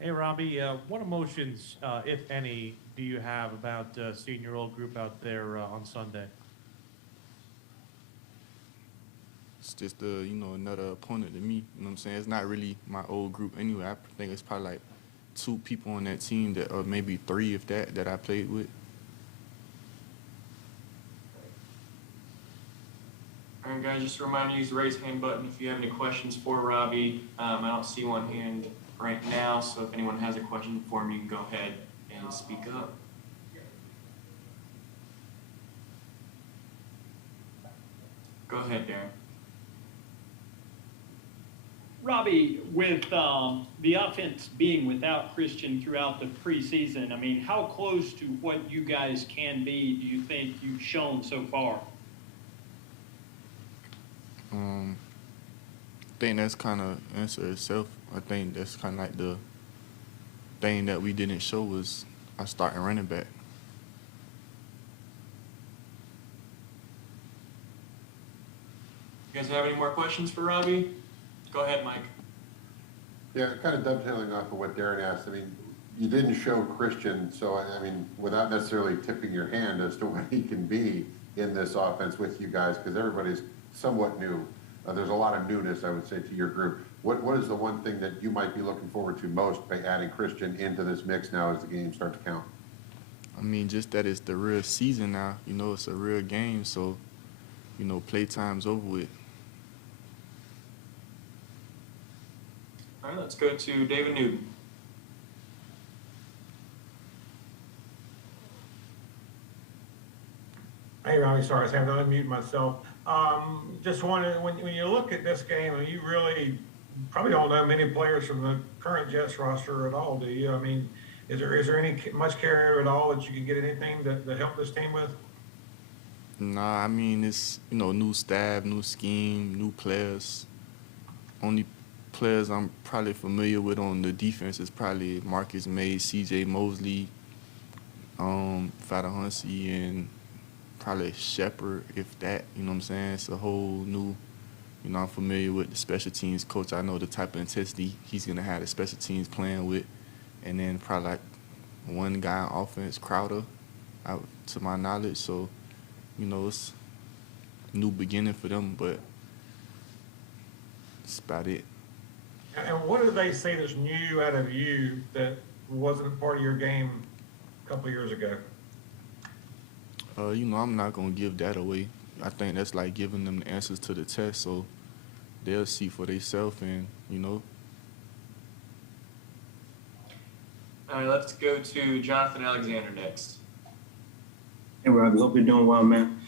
Hey, Robbie, what emotions, if any, do you have about seeing your old group out there on Sunday? It's just another opponent to me. You know what I'm saying? It's not really my old group anyway. I think it's probably like two people on that team that, or maybe three if that I played with. All right, guys, just a reminder, use the raise hand button if you have any questions for Robbie. I don't see one hand right now, so if anyone has a question for him, you can go ahead and speak up. Go ahead, Darren. Robbie, with the offense being without Christian throughout the preseason, I mean, how close to what you guys can be do you think you've shown so far? I think that's kind of answer itself. I think that's kind of like the thing that we didn't show was our starting running back. You guys have any more questions for Robbie? Go ahead, Mike. Yeah, kind of dovetailing off of what Darren asked. I mean, you didn't show Christian, so I mean, without necessarily tipping your hand as to what he can be in this offense with you guys, because everybody's somewhat new. There's a lot of newness, I would say, to your group. What is the one thing that you might be looking forward to most by adding Christian into this mix now as the games start to count? I mean, just that it's the real season now. You know, it's a real game, so playtime's over with. All right, let's go to David Newton. Hey, Robbie, sorry, I was having to unmute myself. Just wanted, when you look at this game, I mean, you really probably don't know many players from the current Jets roster at all, do you? I mean, is there any much carryover at all that you can get anything to help this team with? Nah, I mean it's new staff, new scheme, new players. Only players I'm probably familiar with on the defense is probably Marcus May, C.J. Mosley, Fada Hunsey, and probably Shepard, if that. You know what I'm saying? It's a whole new. I'm familiar with the special teams coach. I know the type of intensity he's gonna have the special teams playing with, and then probably like one guy on offense, Crowder, out to my knowledge. So it's new beginning for them, but that's about it. And what did they say that's new out of you that wasn't part of your game a couple of years ago? I'm not gonna give that away. I think that's like giving them the answers to the test, so they'll see for themselves, and. All right, let's go to Jonathan Alexander next. Hey, Robbie, hope you're doing well, man.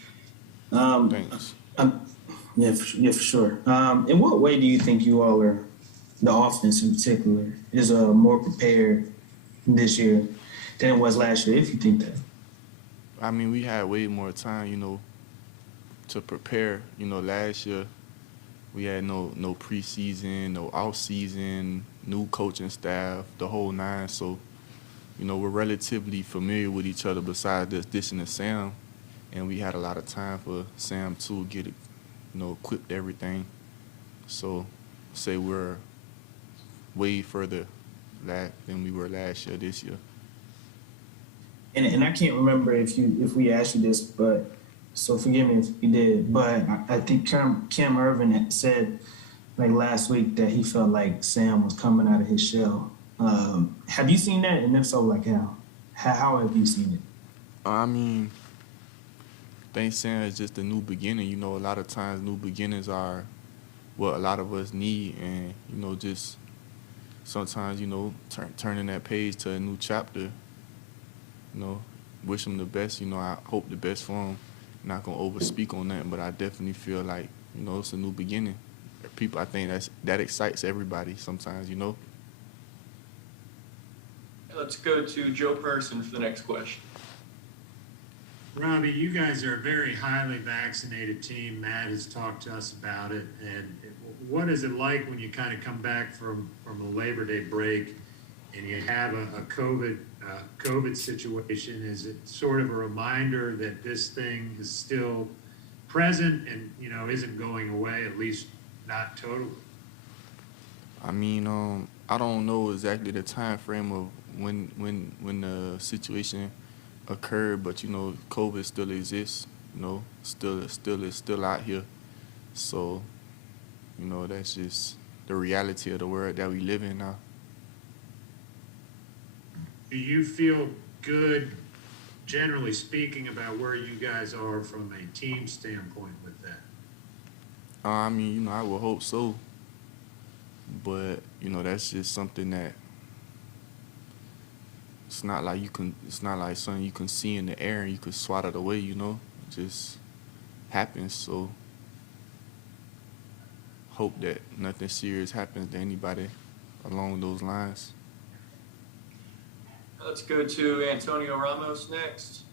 Thanks. I'm, yeah, for sure. In what way do you think you all are, the offense in particular, is more prepared this year than it was last year, if you think that? I mean, we had way more time, to prepare. Last year we had no preseason, no off season, new coaching staff, the whole nine. So, we're relatively familiar with each other besides this and Sam, and we had a lot of time for Sam to get it, equipped everything. So, say we're way further than we were last year, this year. And I can't remember if we asked you this, but so forgive me if you did. But I think Cam Irvin had said like last week that he felt like Sam was coming out of his shell. Have you seen that? And if so, like how? How have you seen it? I mean, I think Sam is just a new beginning. A lot of times new beginnings are what a lot of us need, and just sometimes turning that page to a new chapter. Wish him the best. I hope the best for him. Not gonna overspeak on that, but I definitely feel like it's a new beginning. People, I think that excites everybody. Sometimes. Let's go to Joe Person for the next question. Robbie, you guys are a very highly vaccinated team. Matt has talked to us about it. And what is it like when you kind of come back from a Labor Day break and you have a COVID situation? Is it sort of a reminder that this thing is still present and isn't going away, at least not totally? I mean, I don't know exactly the time frame of when the situation occurred, but you know, COVID still exists. You know, still out here. So, you know, that's just the reality of the world that we live in now. Do you feel good, generally speaking, about where you guys are from a team standpoint with that? I mean, you know, I would hope so, but you know, that's just something that it's not like something you can see in the air and you can swat it away. You know, it just happens. So, hope that nothing serious happens to anybody along those lines. Let's go to Antonio Ramos next.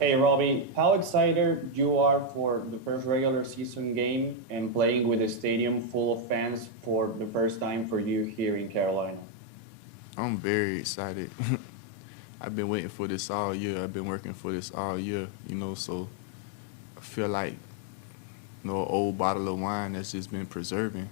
Hey Robbie, how excited you are for the first regular season game and playing with a stadium full of fans for the first time for you here in Carolina? I'm very excited. I've been waiting for this all year. I've been working for this all year, you know, so I feel like, you know, an old bottle of wine that's just been preserving.